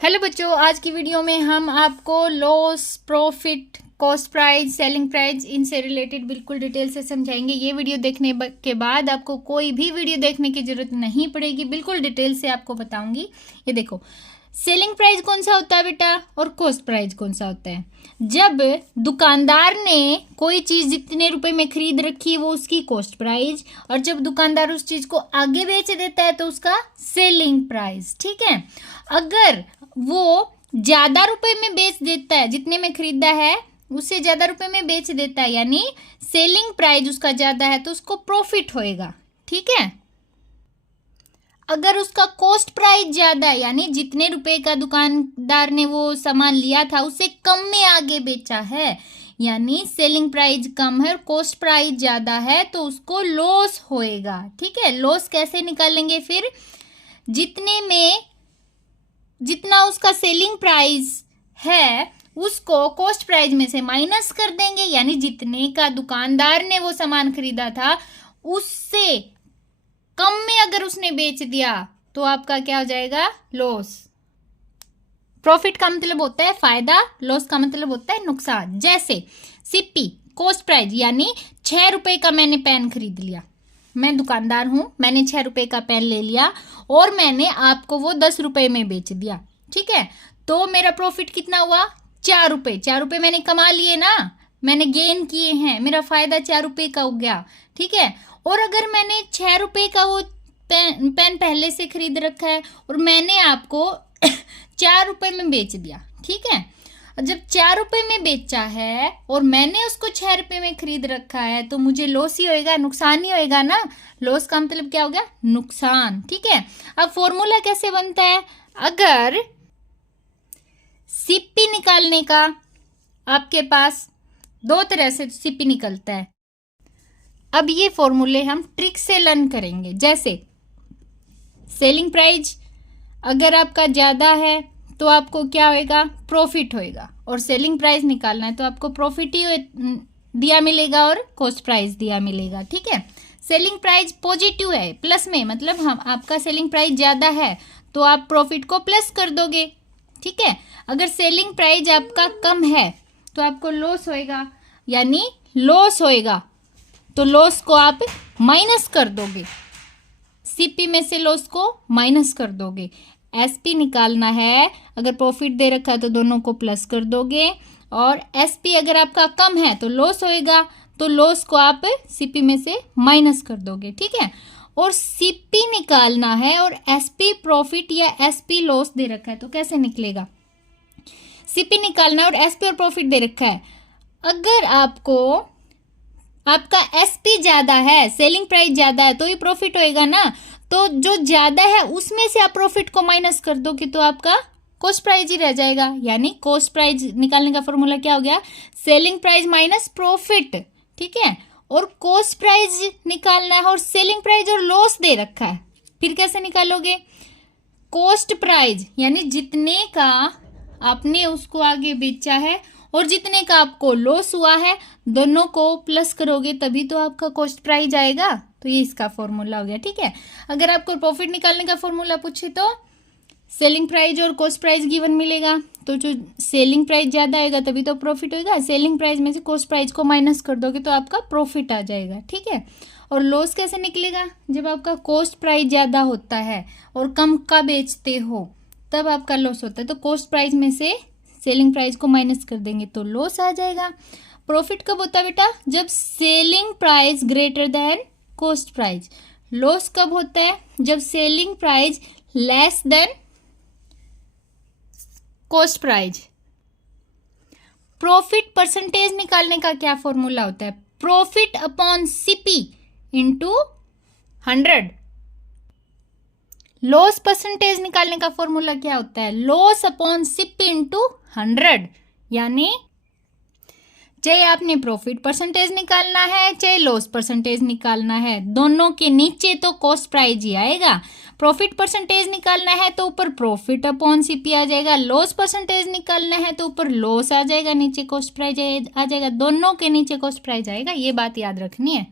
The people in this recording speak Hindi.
हेलो बच्चों, आज की वीडियो में हम आपको loss, profit, cost price, selling price इनसे रिलेटेड बिल्कुल डिटेल से समझाएंगे। ये वीडियो देखने के बाद आपको कोई भी वीडियो देखने की जरूरत नहीं पड़ेगी, बिल्कुल डिटेल से आपको बताऊंगी। ये देखो, सेलिंग प्राइस कौन सा होता है बेटा और कॉस्ट प्राइस कौन सा होता है। जब दुकानदार ने कोई चीज़ जितने रुपए में खरीद रखी वो उसकी कॉस्ट प्राइस, और जब दुकानदार उस चीज़ को आगे बेच देता है तो उसका सेलिंग प्राइस। ठीक है, अगर वो ज़्यादा रुपए में बेच देता है, जितने में खरीदा है उससे ज़्यादा रुपए में बेच देता है, यानी सेलिंग प्राइस उसका ज़्यादा है, तो उसको प्रॉफिट होएगा। ठीक है, अगर उसका कॉस्ट प्राइस ज़्यादा है, यानी जितने रुपए का दुकानदार ने वो सामान लिया था उससे कम में आगे बेचा है, यानी सेलिंग प्राइस कम है और कॉस्ट प्राइस ज़्यादा है, तो उसको लॉस होएगा। ठीक है, लॉस कैसे निकालेंगे फिर, जितना उसका सेलिंग प्राइस है उसको कॉस्ट प्राइस में से माइनस कर देंगे, यानी जितने का दुकानदार ने वो सामान खरीदा था उससे कम में अगर उसने बेच दिया तो आपका क्या हो जाएगा, लॉस। प्रॉफिट का मतलब होता है फायदा, लॉस का मतलब होता है नुकसान। जैसे सीपी कॉस्ट प्राइस, यानी 6 रुपए का मैंने पेन खरीद लिया, मैं दुकानदार हूं, मैंने 6 रुपए का पेन ले लिया और मैंने आपको वो 10 रुपए में बेच दिया। ठीक है, तो मेरा प्रॉफिट कितना हुआ, 4 रुपए। 4 रुपए मैंने कमा लिए ना, मैंने गेन किए हैं, मेरा फायदा 4 रुपए का हो गया। ठीक है, और अगर मैंने 6 रुपए का वो पेन पहले से खरीद रखा है और मैंने आपको 4 रुपए में बेच दिया। ठीक है, जब 4 रुपए में बेचा है और मैंने उसको 6 रुपए में खरीद रखा है तो मुझे लॉस ही होएगा, नुकसान ही होएगा ना। लॉस का मतलब क्या हो गया, नुकसान। ठीक है, अब फॉर्मूला कैसे बनता है, अगर सीपी निकालने का आपके पास 2 तरह से सीपी निकलता है। अब ये फॉर्मूले हम ट्रिक से लर्न करेंगे। जैसे सेलिंग प्राइस अगर आपका ज़्यादा है तो आपको क्या होएगा, प्रॉफिट होएगा, और सेलिंग प्राइस निकालना है तो आपको प्रॉफिट ही दिया मिलेगा और कॉस्ट प्राइस दिया मिलेगा। ठीक है, सेलिंग प्राइस पॉजिटिव है, प्लस में, मतलब हम आपका सेलिंग प्राइस ज़्यादा है तो आप प्रॉफिट को प्लस कर दोगे। ठीक है, अगर सेलिंग प्राइस आपका कम है तो आपको लॉस होएगा, यानी लॉस होएगा तो लॉस को आप माइनस कर दोगे, सीपी में से लॉस को माइनस कर दोगे। एसपी निकालना है, अगर प्रॉफिट दे रखा है तो दोनों को प्लस कर दोगे, और एसपी अगर आपका कम है तो लॉस होएगा, तो लॉस को आप सीपी में से माइनस कर दोगे। ठीक है, और सीपी निकालना है और एसपी प्रॉफिट या एसपी लॉस दे रखा है तो कैसे निकलेगा, सीपी निकालना है और एसपी और प्रॉफिट दे रखा है। अगर आपका एसपी ज़्यादा है, सेलिंग प्राइस ज़्यादा है, तो ये प्रॉफिट होएगा ना, तो जो ज़्यादा है उसमें से आप प्रॉफिट को माइनस कर दोगे तो आपका कॉस्ट प्राइस ही रह जाएगा। यानी कॉस्ट प्राइस निकालने का फॉर्मूला क्या हो गया, सेलिंग प्राइस माइनस प्रॉफिट। ठीक है, और कॉस्ट प्राइस निकालना है और सेलिंग प्राइस और लॉस दे रखा है, फिर कैसे निकालोगे, कॉस्ट प्राइस यानी जितने का आपने उसको आगे बेचा है और जितने का आपको लॉस हुआ है, दोनों को प्लस करोगे तभी तो आपका कॉस्ट प्राइस आएगा। तो ये इसका फॉर्मूला हो गया। ठीक है, अगर आपको प्रॉफिट निकालने का फॉर्मूला पूछे तो सेलिंग प्राइस और कॉस्ट प्राइस गिवन मिलेगा, तो जो सेलिंग प्राइस ज़्यादा आएगा तभी तो प्रॉफिट होएगा, सेलिंग प्राइस में से कॉस्ट प्राइस को माइनस कर दोगे तो आपका प्रॉफिट आ जाएगा। ठीक है, और लॉस कैसे निकलेगा, जब आपका कॉस्ट प्राइस ज़्यादा होता है और कम का बेचते हो तब आपका लॉस होता है, तो कॉस्ट प्राइस में से सेलिंग प्राइस को माइनस कर देंगे तो लॉस आ जाएगा। प्रॉफिट कब होता है बेटा, जब selling price greater than cost price. Loss कब होता है, जब selling price less than cost price. Profit percentage निकालने का क्या फॉर्मूला होता है, profit upon CP into 100। Loss percentage निकालने का फॉर्मूला क्या होता है, लॉस अपॉन सीपी इंटू 100। यानी चाहे आपने प्रॉफिट परसेंटेज निकालना है चाहे लॉस परसेंटेज निकालना है, दोनों के नीचे तो कॉस्ट प्राइस ही आएगा। प्रॉफिट परसेंटेज निकालना है तो ऊपर प्रॉफिट अपॉन सीपी आ जाएगा, लॉस परसेंटेज निकालना है तो ऊपर लॉस आ जाएगा, नीचे कॉस्ट प्राइस आ जाएगा, दोनों के नीचे कॉस्ट प्राइस आएगा। ये बात याद रखनी है।